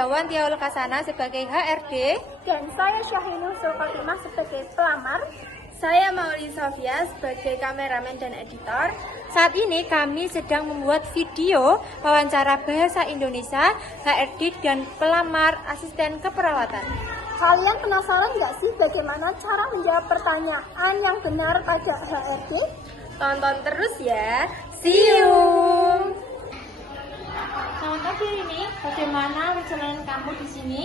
Setiawan Tiaul Kasana sebagai HRD. Dan saya Syahrini Sulkotimah sebagai pelamar. Saya Mauli Sofia sebagai kameramen dan editor. Saat ini kami sedang membuat video wawancara bahasa Indonesia HRD dan pelamar asisten keperawatan. Kalian penasaran nggak sih bagaimana cara menjawab pertanyaan yang benar pada HRD? Tonton terus ya. See you! Selamat pagi Rini, bagaimana perjalanan kamu di sini?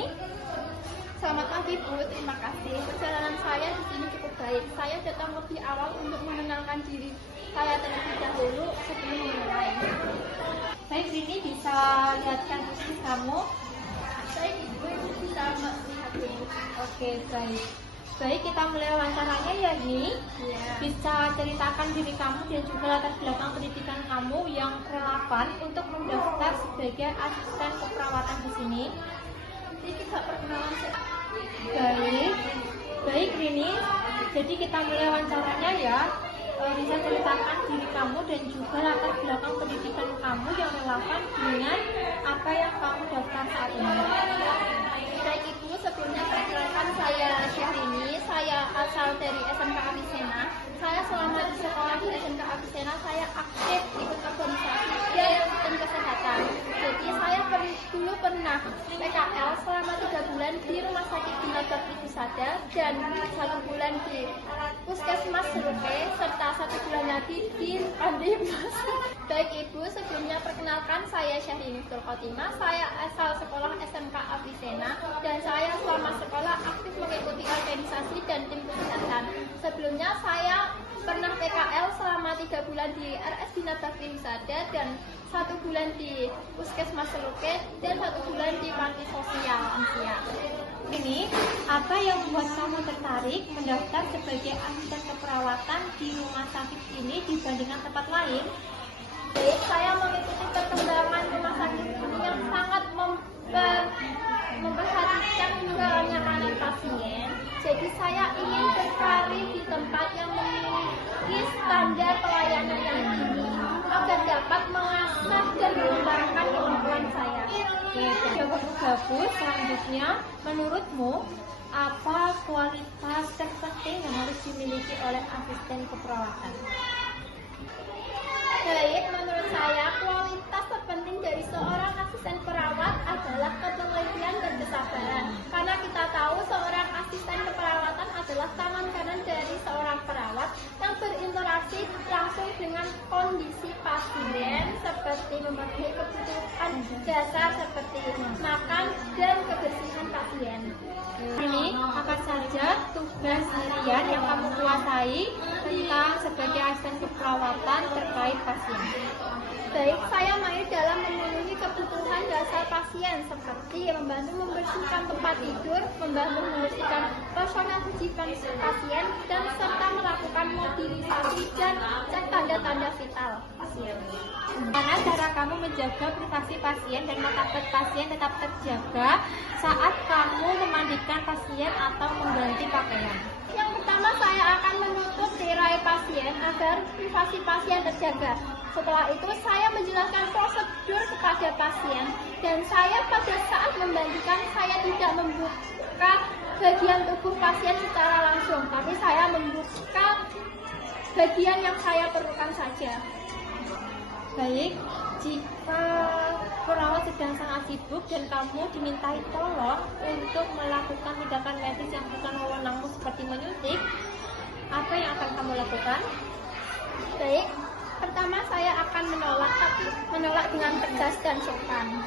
Selamat pagi Bu, terima kasih. Perjalanan saya di sini cukup baik. Saya datang lebih awal untuk mengenalkan diri saya terlebih dahulu sebelum memulai. Baik Rini, bisa lihatkan posisi kamu? Baik Ibu, bisa melihat dulu. Oke, baik. Baik, kita mulai wawancaranya ya Rini. Bisa ceritakan diri kamu dan juga latar belakang pendidikan kamu yang relevan untuk mendaftar sebagai asisten keperawatan di sini. Jadi kita perkenalan. Baik Rini. Jadi kita mulai wawancaranya ya. Bisa ceritakan diri kamu dan juga latar belakang pendidikan kamu yang relevan dengan apa yang kamu daftar saat ini. Baik Ibu, sebelumnya perkenalkan saya Syahrini. Saya asal dari SMK Avicenna. Saya selama di sekolah di SMK Avicenna saya aktif ikut organisasi dan kesehatan. Jadi saya dulu pernah PKL selama 3 bulan di Rumah Sakit Bina Bakti Husada dan 1 bulan di Puskesmas Serupe serta 1 bulan lagi di Pandimas. Baik Ibu, sebelumnya perkenalkan saya Syahrini Sulkotimah. Saya asal sekolah SMK Avicenna dan saya selama sekolah aktif mengikuti organisasi dan tim kesehatan. Sebelumnya saya pernah PKL selama 3 bulan di RS Bina Bakti Husada dan 1 bulan di Puskesmas Serupe dan 1 bulan di Panti Sosial Lansia. Ini apa yang membuat kamu tertarik mendaftar sebagai asisten keperawatan di rumah sakit ini dibandingkan tempat lain? Baik, saya mengikuti perkembangan rumah sakit ini yang sangat memperhatikan kebanyakan pasien. Jadi saya ingin berkarir di tempat yang memiliki standar pelayanan yang tinggi agar dapat mengasah dan mengembangkan kemampuan saya. Cukup bagus. Selanjutnya, menurutmu apa kualitas terpenting yang harus dimiliki oleh asisten keperawatan? Baik, menurut saya kualitas terpenting dari seorang asisten perawat adalah ketelitian dan kesabaran. Karena kita tahu seorang asisten keperawatan adalah tangan kanan dari seorang perawat yang berinteraksi langsung dengan kondisi pasien seperti memenuhi kebutuhan dasar seperti makan dan kebersihan pasien. Ini apa saja tugas harian yang kamu kuasai tentang sebagai asisten keperawatan terkait pasien? Baik, saya main dalam memenuhi kebutuhan dasar pasien seperti membantu membersihkan tempat tidur, membantu membersihkan personal rujukan pasien, dan serta melakukan mobilisasi dan cek tanda-tanda vital pasien. Bagaimana cara kamu menjaga privasi pasien dan martabat pasien tetap terjaga saat kamu memandikan pasien atau mengganti pakaian? Yang pertama, saya akan menutup tirai pasien agar privasi pasien terjaga. Setelah itu, saya menjelaskan prosedur kepada pasien dan saya pada saat membandikan saya tidak membuka bagian tubuh pasien secara langsung, tapi saya membuka bagian yang saya perlukan saja. Baik, jika perawat sedang sangat sibuk dan kamu dimintai tolong untuk melakukan tindakan medis yang bukan wewenangmu seperti menyuntik, apa yang akan kamu lakukan? Baik, pertama saya akan menolak dengan tegas dan sopan.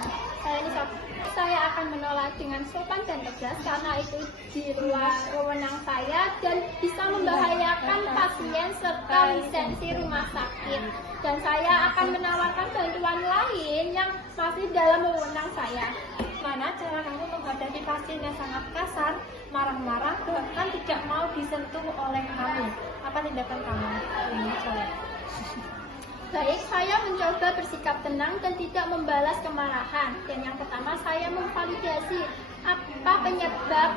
Saya akan menolak dengan sopan dan tegas karena itu di luar wewenang saya dan bisa membahayakan pasien serta lisensi rumah sakit. Dan saya akan menawarkan bantuan lain yang masih dalam wewenang saya. Mana cara kamu menghadapi pasien yang sangat kasar, marah-marah, bahkan tidak mau disentuh oleh kamu? Apa tindakan kamu? Ini coba. Baik, saya mencoba bersikap tenang dan tidak membalas kemarahan. Dan yang pertama, saya memvalidasi apa penyebab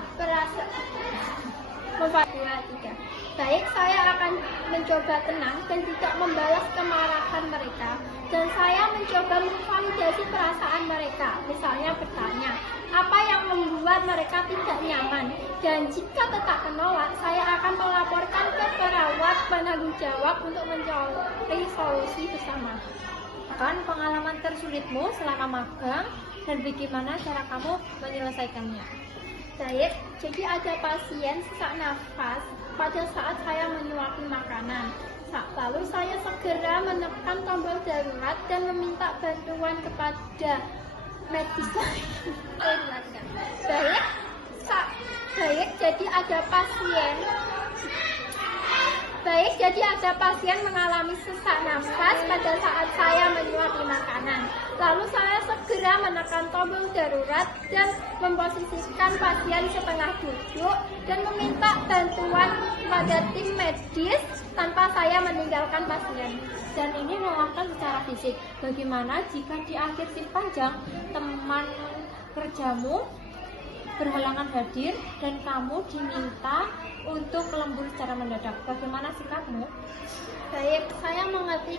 memfasilitasi. Baik, saya akan mencoba tenang dan tidak membalas kemarahan mereka. Dan saya mencoba memvalidasi perasaan mereka. Misalnya bertanya, apa yang membuat mereka tidak nyaman? Dan jika tetap menolak, saya akan melaporkan ke perawat penanggung jawab untuk mencari solusi bersama. Kan pengalaman tersulitmu selama magang dan bagaimana cara kamu menyelesaikannya? Baik, jadi ada pasien sesak nafas pada saat saya menyuapi makanan. Lalu saya segera menekan tombol darurat dan meminta bantuan kepada medis lain. Baik, jadi ada pasien mengalami sesak nafas pada saat saya menyuapi makanan. Lalu saya segera menekan tombol darurat dan memposisikan pasien setengah duduk dan meminta bantuan pada tim medis tanpa saya meninggalkan pasien. Dan ini melelahkan secara fisik. Bagaimana jika di akhir shift panjang teman kerjamu berhalangan hadir dan kamu diminta untuk lembur secara mendadak? Bagaimana sikapmu? Baik, saya mengerti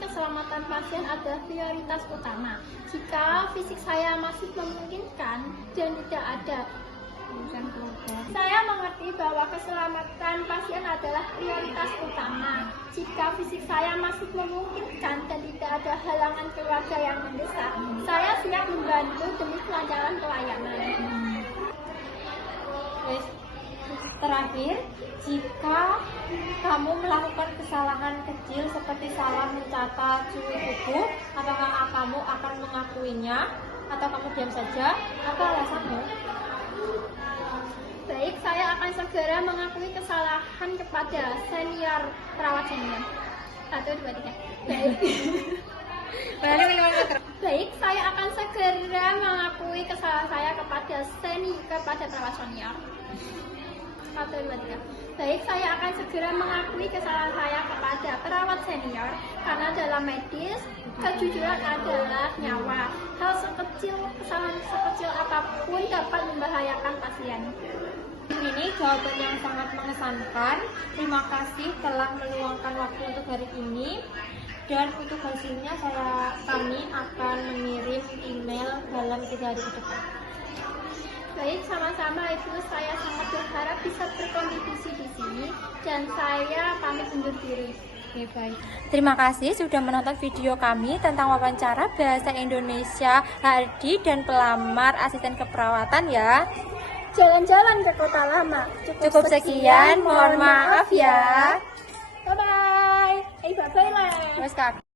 keselamatan pasien adalah prioritas utama. Jika fisik saya masih memungkinkan dan tidak ada saya mengerti bahwa keselamatan pasien adalah prioritas utama. Jika fisik saya masih memungkinkan dan tidak ada halangan keluarga yang mendesak, saya siap membantu demi kelancaran pelayanan. Terakhir, jika kamu melakukan kesalahan kecil seperti salah mencatat suhu tubuh, apakah kamu akan mengakuinya atau kamu diam saja? Apa alasanmu? Baik, saya akan segera mengakui kesalahan kepada perawat senior. 1, 2, 3. Baik, saya akan segera mengakui kesalahan saya kepada perawat senior. 1, 2, 3. Baik, saya akan segera mengakui kesalahan saya kepada perawat senior karena dalam medis kejujuran adalah nyawa. Kesalahan sekecil apapun dapat membahayakan pasien. Ini jawaban yang sangat mengesankan. Terima kasih telah meluangkan waktu untuk hari ini. Dan untuk hasilnya kami akan mengirim email dalam 3 hari ke depan. Baik, sama-sama Ibu. Saya sangat berharap bisa berkontribusi di sini dan saya pamit undur diri. Oke, baik. Terima kasih sudah menonton video kami tentang wawancara bahasa Indonesia HRD dan pelamar asisten keperawatan ya. Jalan-jalan ke kota lama. Cukup sekian, mohon maaf ya. Bye-bye. Bye-bye lah. Mas Kak.